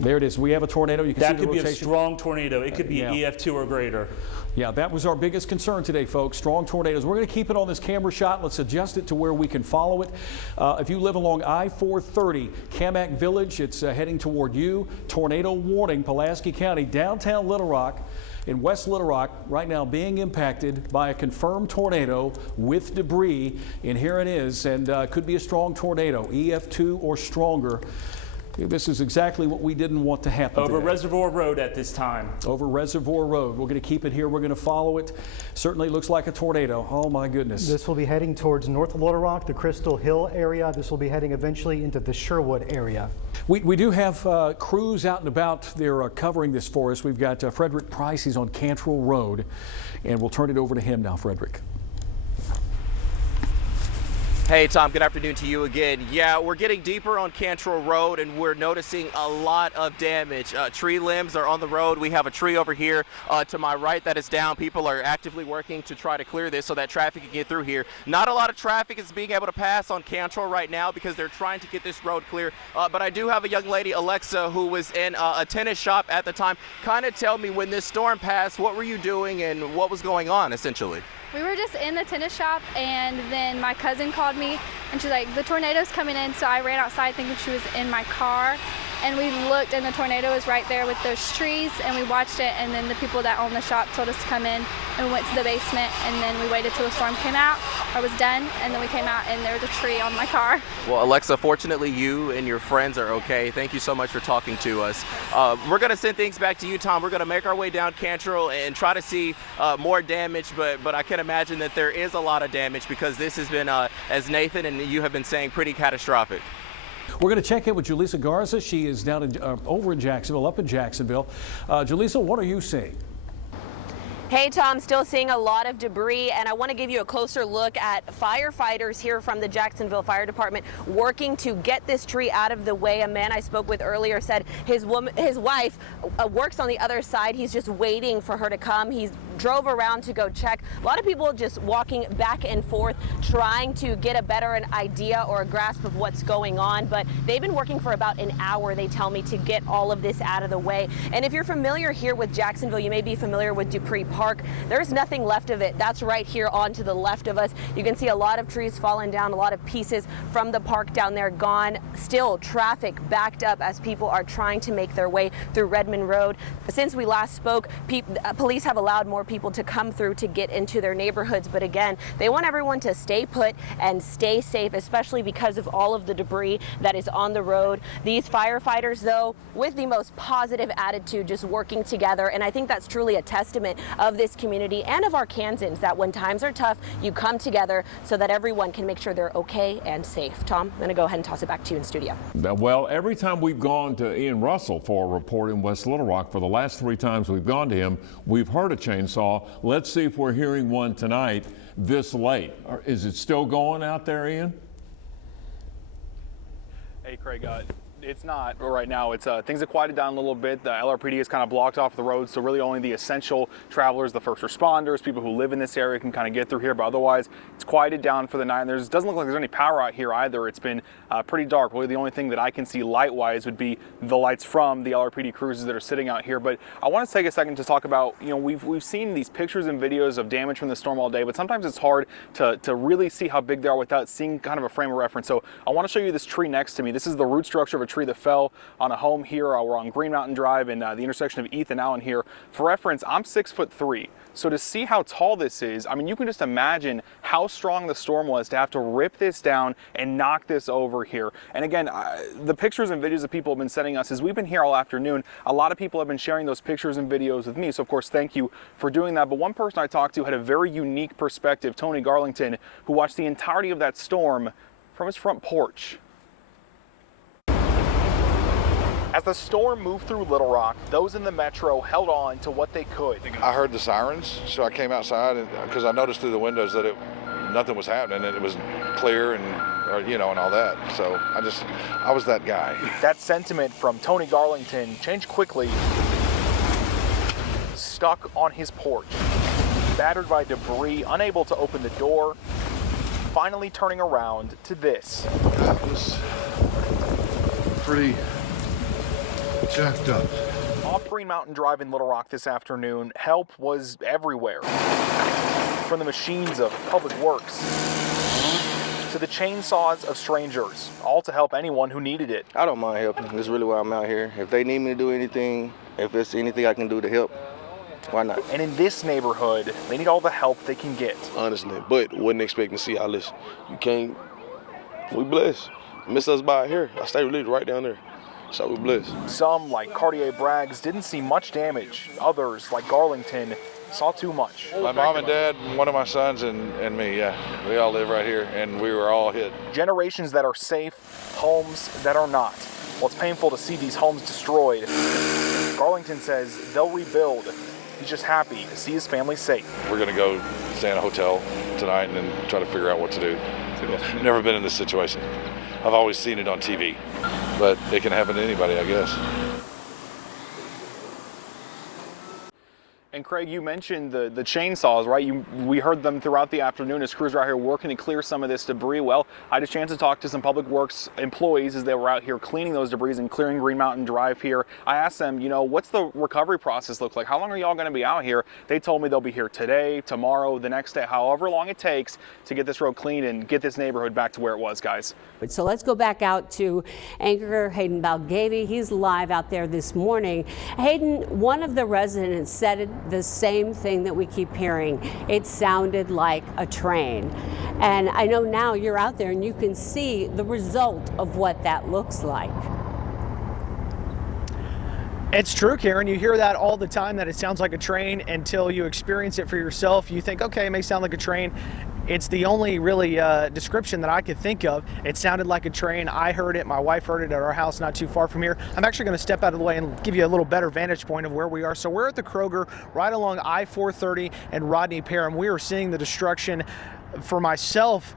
There it is. We have a tornado. You can see the rotation. That could be a strong tornado. It could be an EF2 or greater. Yeah, that was our biggest concern today, folks. Strong tornadoes. We're going to keep it on this camera shot. Let's adjust it to where we can follow it. If you live along I-430, Camac Village, it's heading toward you. Tornado warning, Pulaski County, downtown Little Rock. In West Little Rock, right now being impacted by a confirmed tornado with debris. And here it is, and could be a strong tornado, EF2 or stronger. This is exactly what we didn't want to happen over today. Reservoir Road at this time. Over Reservoir Road. We're going to keep it here. We're going to follow it. Certainly looks like a tornado. Oh, my goodness. This will be heading towards North Little Rock, the Crystal Hill area. This will be heading eventually into the Sherwood area. We do have crews out and about. They're covering this for us. We've got Frederick Price. He's on Cantrell Road, and we'll turn it over to him now, Frederick. Hey Tom, good afternoon to you again. Yeah, we're getting deeper on Cantrell Road and we're noticing a lot of damage. Tree limbs are on the road. We have a tree over here to my right that is down. People are actively working to try to clear this so that traffic can get through here. Not a lot of traffic is being able to pass on Cantrell right now because they're trying to get this road clear. But I do have a young lady, Alexa, who was in a tennis shop at the time. Kind of tell me, when this storm passed, what were you doing and what was going on essentially? We were just in the tennis shop, and then my cousin called me and she's like, the tornado's coming in. So I ran outside thinking she was in my car, and we looked and the tornado was right there with those trees, and we watched it, and then the people that own the shop told us to come in, and we went to the basement, and then we waited till the storm came out. I was done, and then we came out and there was a tree on my car. Well, Alexa, fortunately you and your friends are okay. Thank you so much for talking to us. We're going to send things back to you, Tom. We're going to make our way down Cantrell and try to see more damage, but I can imagine that there is a lot of damage because this has been, as Nathan and you have been saying, pretty catastrophic. We're going to check in with Julissa Garza. She is down in, over in Jacksonville, up in Jacksonville. Julissa, what are you seeing? Hey Tom, still seeing a lot of debris, and I want to give you a closer look at firefighters here from the Jacksonville Fire Department working to get this tree out of the way. A man I spoke with earlier said his wife works on the other side. He's just waiting for her to come. He drove around to go check. A lot of people just walking back and forth trying to get a better idea or a grasp of what's going on, but they've been working for about an hour, they tell me, to get all of this out of the way. And if you're familiar here with Jacksonville, you may be familiar with Dupree Park. There's nothing left of it. That's right here on to the left of us. You can see a lot of trees falling down, a lot of pieces from the park down there gone. Still traffic backed up as people are trying to make their way through Redmond Road. Since we last spoke, police have allowed more people to come through to get into their neighborhoods, but again, they want everyone to stay put and stay safe, especially because of all of the debris that is on the road. These firefighters, though, with the most positive attitude, just working together, and I think that's truly a testament of this community and of Arkansans, that when times are tough, you come together so that everyone can make sure they're okay and safe. Tom, I'm going to go ahead and toss it back to you in studio. Well, every time we've gone to Ian Russell for a report in West Little Rock, for the last 3 times we've gone to him, we've heard a chainsaw. Let's see if we're hearing one tonight this late. Is it still going out there, Ian? Hey, Craig. It's not right now. It's things have quieted down a little bit. The LRPD has kind of blocked off the roads, so really only the essential travelers, the first responders, people who live in this area can kind of get through here. But otherwise, it's quieted down for the night. And doesn't look like there's any power out here either. It's been pretty dark. Really, the only thing that I can see light-wise would be the lights from the LRPD cruisers that are sitting out here. But I want to take a second to talk about, we've seen these pictures and videos of damage from the storm all day, but sometimes it's hard to really see how big they are without seeing kind of a frame of reference. So I want to show you this tree next to me. This is the root structure of a tree that fell on a home here. We're on Green Mountain Drive and the intersection of 8th and Allen here. For reference, I'm 6'3". So to see how tall this is, I mean, you can just imagine how strong the storm was to have to rip this down and knock this over here. And again, the pictures and videos that people have been sending us, as we've been here all afternoon, a lot of people have been sharing those pictures and videos with me. So of course, thank you for doing that. But one person I talked to had a very unique perspective, Tony Garlington, who watched the entirety of that storm from his front porch. As the storm moved through Little Rock, those in the metro held on to what they could. I heard the sirens, so I came outside because I noticed through the windows that nothing was happening, and it was clear and all that. So I was that guy. That sentiment from Tony Garlington changed quickly. Stuck on his porch, battered by debris, unable to open the door, finally turning around to this. That was pretty Jacked up. Off Green Mountain Drive in Little Rock this afternoon, help was everywhere. From the machines of Public Works to the chainsaws of strangers, all to help anyone who needed it. I don't mind helping. This is really why I'm out here. If they need me to do anything, if it's anything I can do to help, why not? And in this neighborhood, they need all the help they can get. Honestly, but wasn't expecting to see all this. You can't, we blessed. Miss us by here. I stay religious right down there. So we blessed. Some, like Cartier Braggs, didn't see much damage. Others, like Garlington, saw too much. My mom and dad, one of my sons, and me, yeah. We all live right here, and we were all hit. Generations that are safe, homes that are not. Well, it's painful to see these homes destroyed. Garlington says they'll rebuild. He's just happy to see his family safe. We're going to go stay in a hotel tonight and then try to figure out what to do. Never been in this situation. I've always seen it on TV, but it can happen to anybody, I guess. And Craig, you mentioned the chainsaws, right? We heard them throughout the afternoon as crews were out here working to clear some of this debris. Well, I had a chance to talk to some Public Works employees as they were out here cleaning those debris and clearing Green Mountain Drive here. I asked them, what's the recovery process look like? How long are y'all going to be out here? They told me they'll be here today, tomorrow, the next day, however long it takes to get this road clean and get this neighborhood back to where it was, guys. So let's go back out to anchor Hayden Balgavy. He's live out there this morning. Hayden, one of the residents said the same thing that we keep hearing. It sounded like a train. And I know now you're out there and you can see the result of what that looks like. It's true, Karen. You hear that all the time, that it sounds like a train, until you experience it for yourself. You think, okay, it may sound like a train. It's the only really description that I could think of. It sounded like a train. I heard it. My wife heard it at our house not too far from here. I'm actually going to step out of the way and give you a little better vantage point of where we are. So we're at the Kroger right along I-430 and Rodney Parham. We are seeing the destruction for myself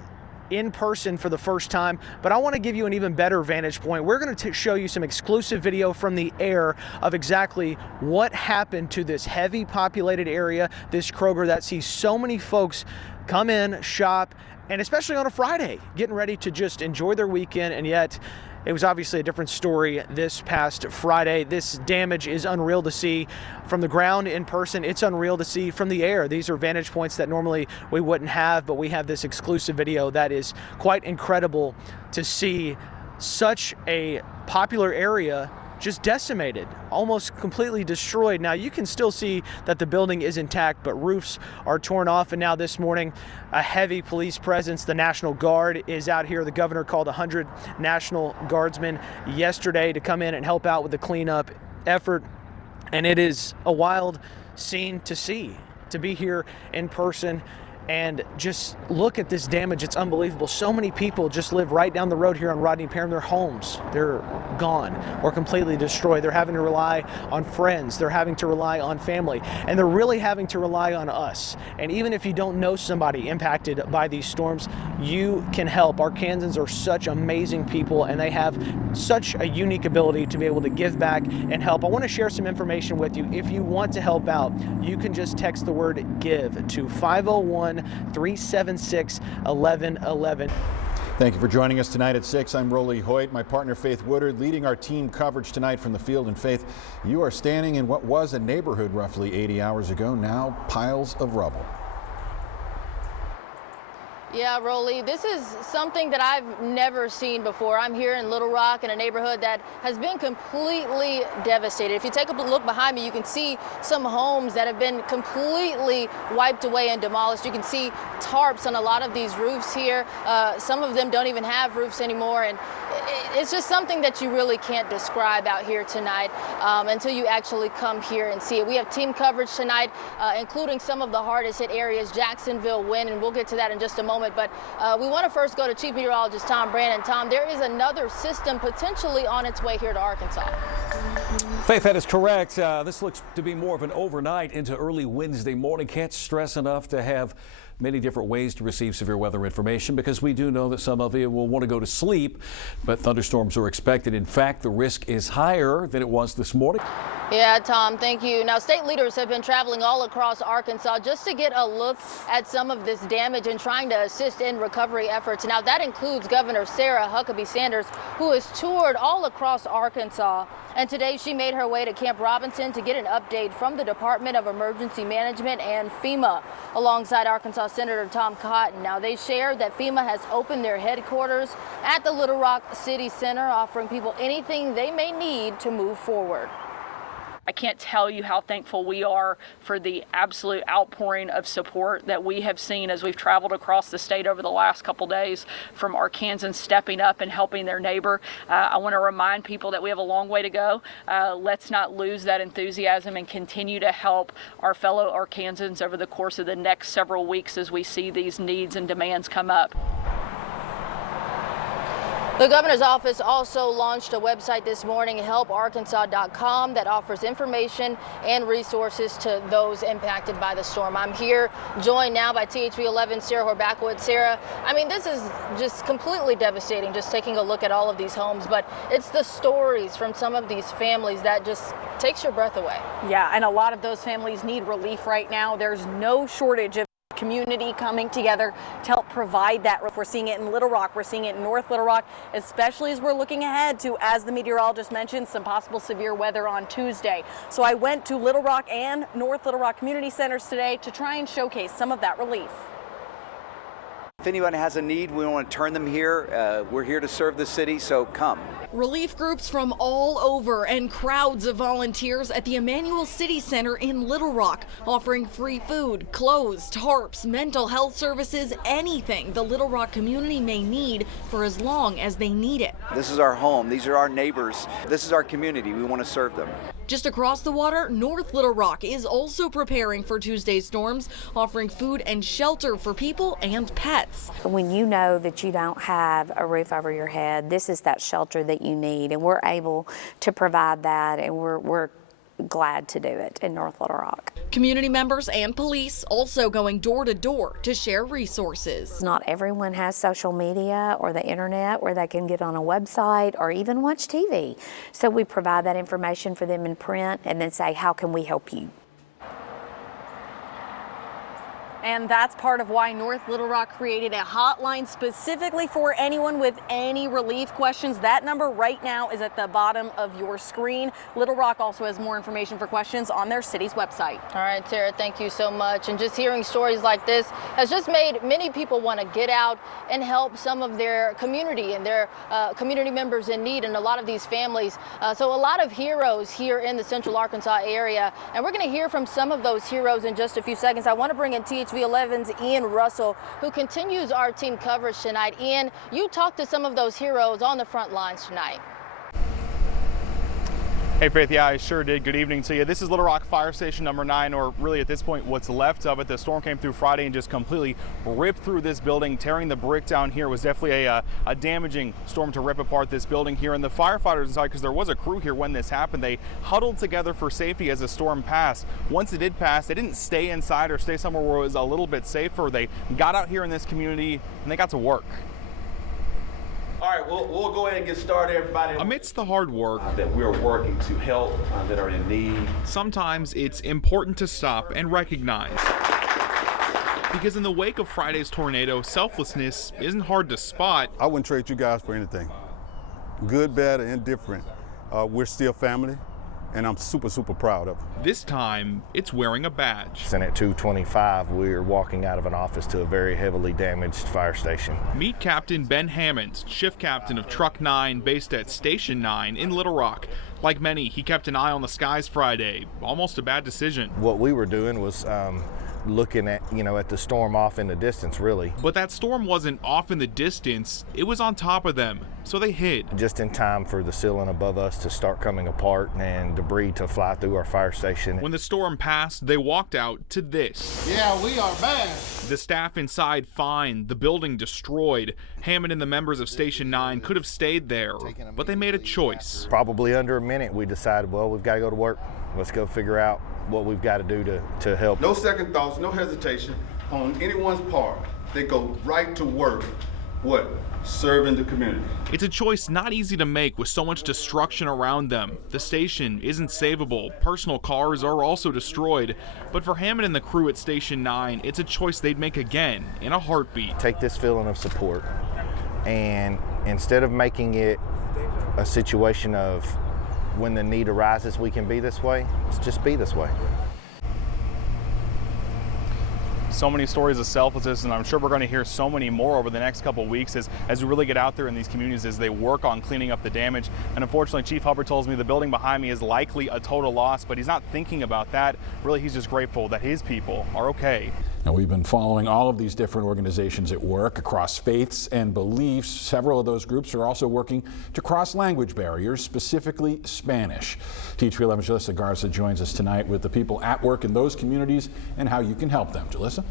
in person for the first time, but I want to give you an even better vantage point. We're going to show you some exclusive video from the air of exactly what happened to this heavy populated area, this Kroger that sees so many folks come in, shop, and especially on a Friday, getting ready to just enjoy their weekend. And yet it was obviously a different story this past Friday. This damage is unreal to see from the ground in person. It's unreal to see from the air. These are vantage points that normally we wouldn't have, but we have this exclusive video that is quite incredible to see such a popular area just decimated, almost completely destroyed. Now you can still see that the building is intact, but roofs are torn off. And now this morning, a heavy police presence. The National Guard is out here. The governor called 100 National Guardsmen yesterday to come in and help out with the cleanup effort. And it is a wild scene to see, to be here in person and just look at this damage. It's unbelievable. So many people just live right down the road here on Rodney Parham. Their homes, they're gone or completely destroyed. They're having to rely on friends. They're having to rely on family. And they're really having to rely on us. And even if you don't know somebody impacted by these storms, you can help. Arkansans are such amazing people, and they have such a unique ability to be able to give back and help. I want to share some information with you. If you want to help out, you can just text the word GIVE to 501-376-1111. Thank you for joining us tonight at 6. I'm Rolly Hoyt, my partner Faith Woodard, leading our team coverage tonight from the field. And Faith, you are standing in what was a neighborhood roughly 80 hours ago, now piles of rubble. Yeah, Rolly, this is something that I've never seen before. I'm here in Little Rock in a neighborhood that has been completely devastated. If you take a look behind me, you can see some homes that have been completely wiped away and demolished. You can see tarps on a lot of these roofs here. Some of them don't even have roofs anymore, and it's just something that you really can't describe out here tonight until you actually come here and see it. We have team coverage tonight, including some of the hardest hit areas, Jacksonville, Wynn, and we'll get to that in just a moment. But we want to first go to Chief Meteorologist Tom Brandon. Tom, there is another system potentially on its way here to Arkansas. Faith, that is correct. This looks to be more of an overnight into early Wednesday morning. Can't stress enough to have many different ways to receive severe weather information, because we do know that some of you will want to go to sleep, but thunderstorms are expected. In fact, the risk is higher than it was this morning. Yeah, Tom, thank you. Now, state leaders have been traveling all across Arkansas just to get a look at some of this damage and trying to assist in recovery efforts. Now, that includes Governor Sarah Huckabee Sanders, who has toured all across Arkansas. And today she made her way to Camp Robinson to get an update from the Department of Emergency Management and FEMA, alongside Arkansas Senator Tom Cotton. Now, they shared that FEMA has opened their headquarters at the Little Rock City Center, offering people anything they may need to move forward. I can't tell you how thankful we are for the absolute outpouring of support that we have seen as we've traveled across the state over the last couple days, from Arkansans stepping up and helping their neighbor. I want to remind people that we have a long way to go. Let's not lose that enthusiasm and continue to help our fellow Arkansans over the course of the next several weeks as we see these needs and demands come up. The governor's office also launched a website this morning, helparkansas.com, that offers information and resources to those impacted by the storm. I'm here joined now by THV11 Sarah Horbakowitz. Sarah, I mean, this is just completely devastating, just taking a look at all of these homes, but it's the stories from some of these families that just takes your breath away. Yeah, and a lot of those families need relief right now. There's no shortage of community coming together to help provide that. We're seeing it in Little Rock, we're seeing it in North Little Rock, especially as we're looking ahead to, as the meteorologist mentioned, some possible severe weather on Tuesday. So I went to Little Rock and North Little Rock community centers today to try and showcase some of that relief. If anyone has a need, we want to turn them here. We're here to serve the city, so come. Relief groups from all over and crowds of volunteers at the Emmanuel City Center in Little Rock, offering free food, clothes, tarps, mental health services, anything the Little Rock community may need for as long as they need it. This is our home. These are our neighbors. This is our community. We want to serve them. Just across the water, North Little Rock is also preparing for Tuesday's storms, offering food and shelter for people and pets. When you know that you don't have a roof over your head, this is that shelter that you need, and we're able to provide that, and we're glad to do it in North Little Rock. Community members and police also going door to door to share resources. Not everyone has social media or the internet where they can get on a website or even watch TV. So we provide that information for them in print and then say, how can we help you? And that's part of why North Little Rock created a hotline specifically for anyone with any relief questions. That number right now is at the bottom of your screen. Little Rock also has more information for questions on their city's website. All right, Sarah, thank you so much. And just hearing stories like this has just made many people want to get out and help some of their community and their community members in need, and a lot of these families. So a lot of heroes here in the Central Arkansas area. And we're going to hear from some of those heroes in just a few seconds. I want to bring in THV11's Ian Russell, who continues our team coverage tonight. Ian, you talked to some of those heroes on the front lines tonight. Hey Faith, yeah, I sure did. Good evening to you. This is Little Rock Fire Station number 9, or really at this point what's left of it. The storm came through Friday and just completely ripped through this building, tearing the brick down here. It was definitely a damaging storm to rip apart this building here. And the firefighters inside, because there was a crew here when this happened, they huddled together for safety as the storm passed. Once it did pass, they didn't stay inside or stay somewhere where it was a little bit safer. They got out here in this community and they got to work. All right, we'll go ahead and get started, everybody. Amidst the hard work that we're working to help that are in need. Sometimes it's important to stop and recognize. Because in the wake of Friday's tornado, selflessness isn't hard to spot. I wouldn't trade you guys for anything. Good, bad, or indifferent. We're still family, and I'm super, super proud of it. This time, it's wearing a badge. And at 2:25, we're walking out of an office to a very heavily damaged fire station. Meet Captain Ben Hammond, shift captain of Truck 9, based at Station 9 in Little Rock. Like many, he kept an eye on the skies Friday. Almost a bad decision. What we were doing was looking at, at the storm off in the distance, really. But that storm wasn't off in the distance, it was on top of them, so they hid. Just in time for the ceiling above us to start coming apart and debris to fly through our fire station. When the storm passed, they walked out to this. Yeah, we are bad. The staff inside fine, the building destroyed. Hammond and the members of Station 9 could have stayed there, but they made a choice. Probably under a minute, we decided, well, we've got to go to work. Let's go figure out what we've got to do to help. No second thoughts, no hesitation. on anyone's part. They go right to work, what? Serving the community. It's a choice not easy to make with so much destruction around them. The station isn't savable. Personal cars are also destroyed. But for Hammond and the crew at Station 9, it's a choice they'd make again in a heartbeat. Take this feeling of support, and instead of making it a situation of when the need arises we can be this way, let's just be this way. So many stories of selflessness, and I'm sure we're going to hear so many more over the next couple of weeks as we really get out there in these communities as they work on cleaning up the damage. And unfortunately, Chief Hubbard tells me the building behind me is likely a total loss, but he's not thinking about that. Really, he's just grateful that his people are okay. Now, we've been following all of these different organizations at work across faiths and beliefs. Several of those groups are also working to cross language barriers, specifically Spanish. THV11's Jalissa Garza joins us tonight with the people at work in those communities and how you can help them. Jalissa?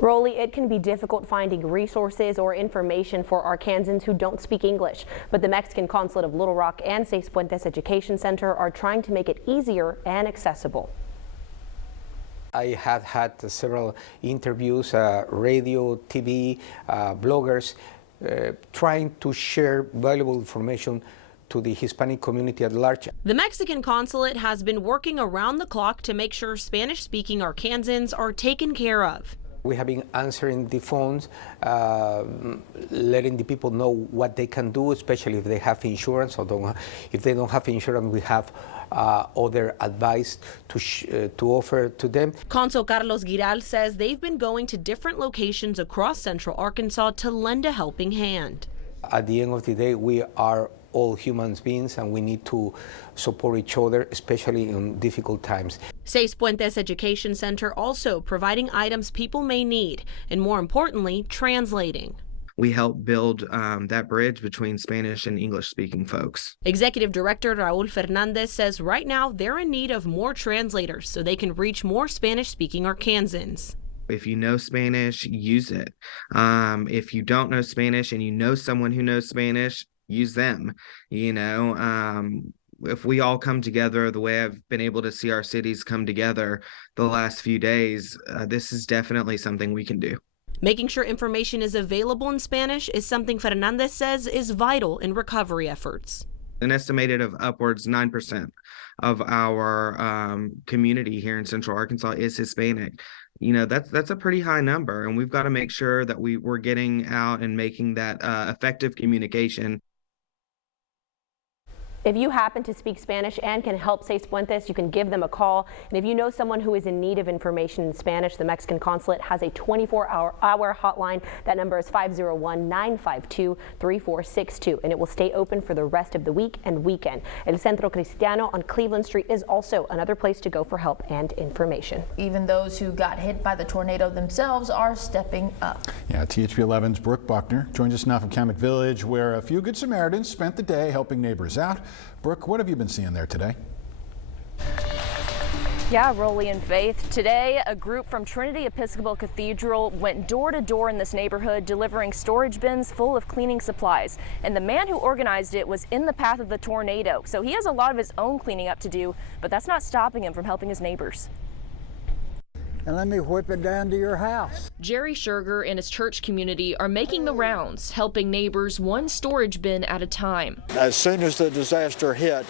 Rolly, it can be difficult finding resources or information for Arkansans who don't speak English, but the Mexican Consulate of Little Rock and Seis Puentes Education Center are trying to make it easier and accessible. I have had several interviews, radio, TV, bloggers, trying to share valuable information to the Hispanic community at large. The Mexican consulate has been working around the clock to make sure Spanish-speaking Arkansans are taken care of. We have been answering the phones, letting the people know what they can do, especially if they have insurance or if they don't have insurance, we have other advice to offer to them. Consul Carlos Giral says they've been going to different locations across central Arkansas to lend a helping hand. At the end of the day, we are all human beings and we need to support each other, especially in difficult times. Seis Puentes Education Center also providing items people may need, and more importantly, translating. We help build that bridge between Spanish and English-speaking folks. Executive Director Raul Fernandez says right now they're in need of more translators so they can reach more Spanish-speaking Arkansans. If you know Spanish, use it. If you don't know Spanish and you know someone who knows Spanish, use them. You know, if we all come together the way I've been able to see our cities come together the last few days, this is definitely something we can do. Making sure information is available in Spanish is something Fernandez says is vital in recovery efforts. An estimated of upwards 9% of our community here in Central Arkansas is Hispanic. You know, that's a pretty high number, and we've got to make sure that we're getting out and making that effective communication. If you happen to speak Spanish and can help Seis Puentes, you can give them a call. And if you know someone who is in need of information in Spanish, the Mexican Consulate has a 24-hour hotline. That number is 501-952-3462, and it will stay open for the rest of the week and weekend. El Centro Cristiano on Cleveland Street is also another place to go for help and information. Even those who got hit by the tornado themselves are stepping up. Yeah, THV11's Brooke Buckner joins us now from Kamak Village, where a few Good Samaritans spent the day helping neighbors out. Brooke, what have you been seeing there today? Yeah, Rolly and Faith. Today, a group from Trinity Episcopal Cathedral went door to door in this neighborhood delivering storage bins full of cleaning supplies. And the man who organized it was in the path of the tornado, so he has a lot of his own cleaning up to do, but that's not stopping him from helping his neighbors. And let me whip it down to your house. Jerry Scherger and his church community are making the rounds, helping neighbors one storage bin at a time. As soon as the disaster hit,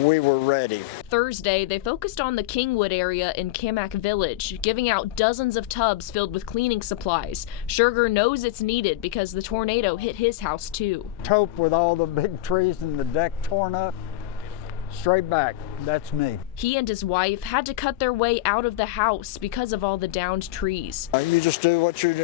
we were ready. Thursday, they focused on the Kingwood area in Kamak Village, giving out dozens of tubs filled with cleaning supplies. Scherger knows it's needed because the tornado hit his house too. Taupe with all the big trees and the deck torn up. Straight back, that's me. He and his wife had to cut their way out of the house because of all the downed trees. You just do what you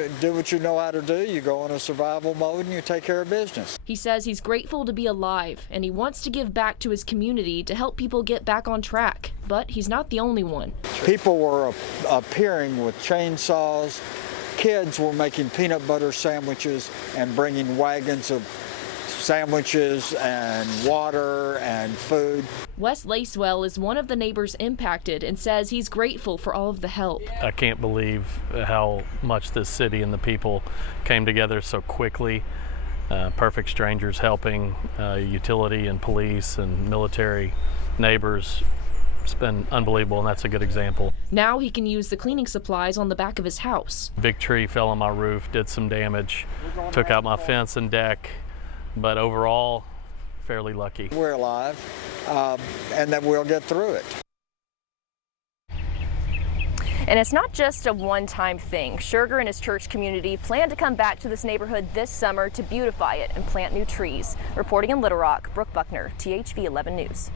know how to do. You go in a survival mode and you take care of business. He says he's grateful to be alive and he wants to give back to his community to help people get back on track. But he's not the only one. People were appearing with chainsaws. Kids were making peanut butter sandwiches and bringing wagons of sandwiches and water and food. Wes Lacewell is one of the neighbors impacted and says he's grateful for all of the help. I can't believe how much this city and the people came together so quickly. Perfect strangers helping, utility and police and military neighbors It's been unbelievable, and that's a good example. Now he can use the cleaning supplies on the back of his house. Big tree fell on my roof, did some damage, took out my fence and deck, but overall, fairly lucky. We're alive, and that we'll get through it. And it's not just a one-time thing. Sugar and his church community plan to come back to this neighborhood this summer to beautify it and plant new trees. Reporting in Little Rock, Brooke Buckner, THV11 News.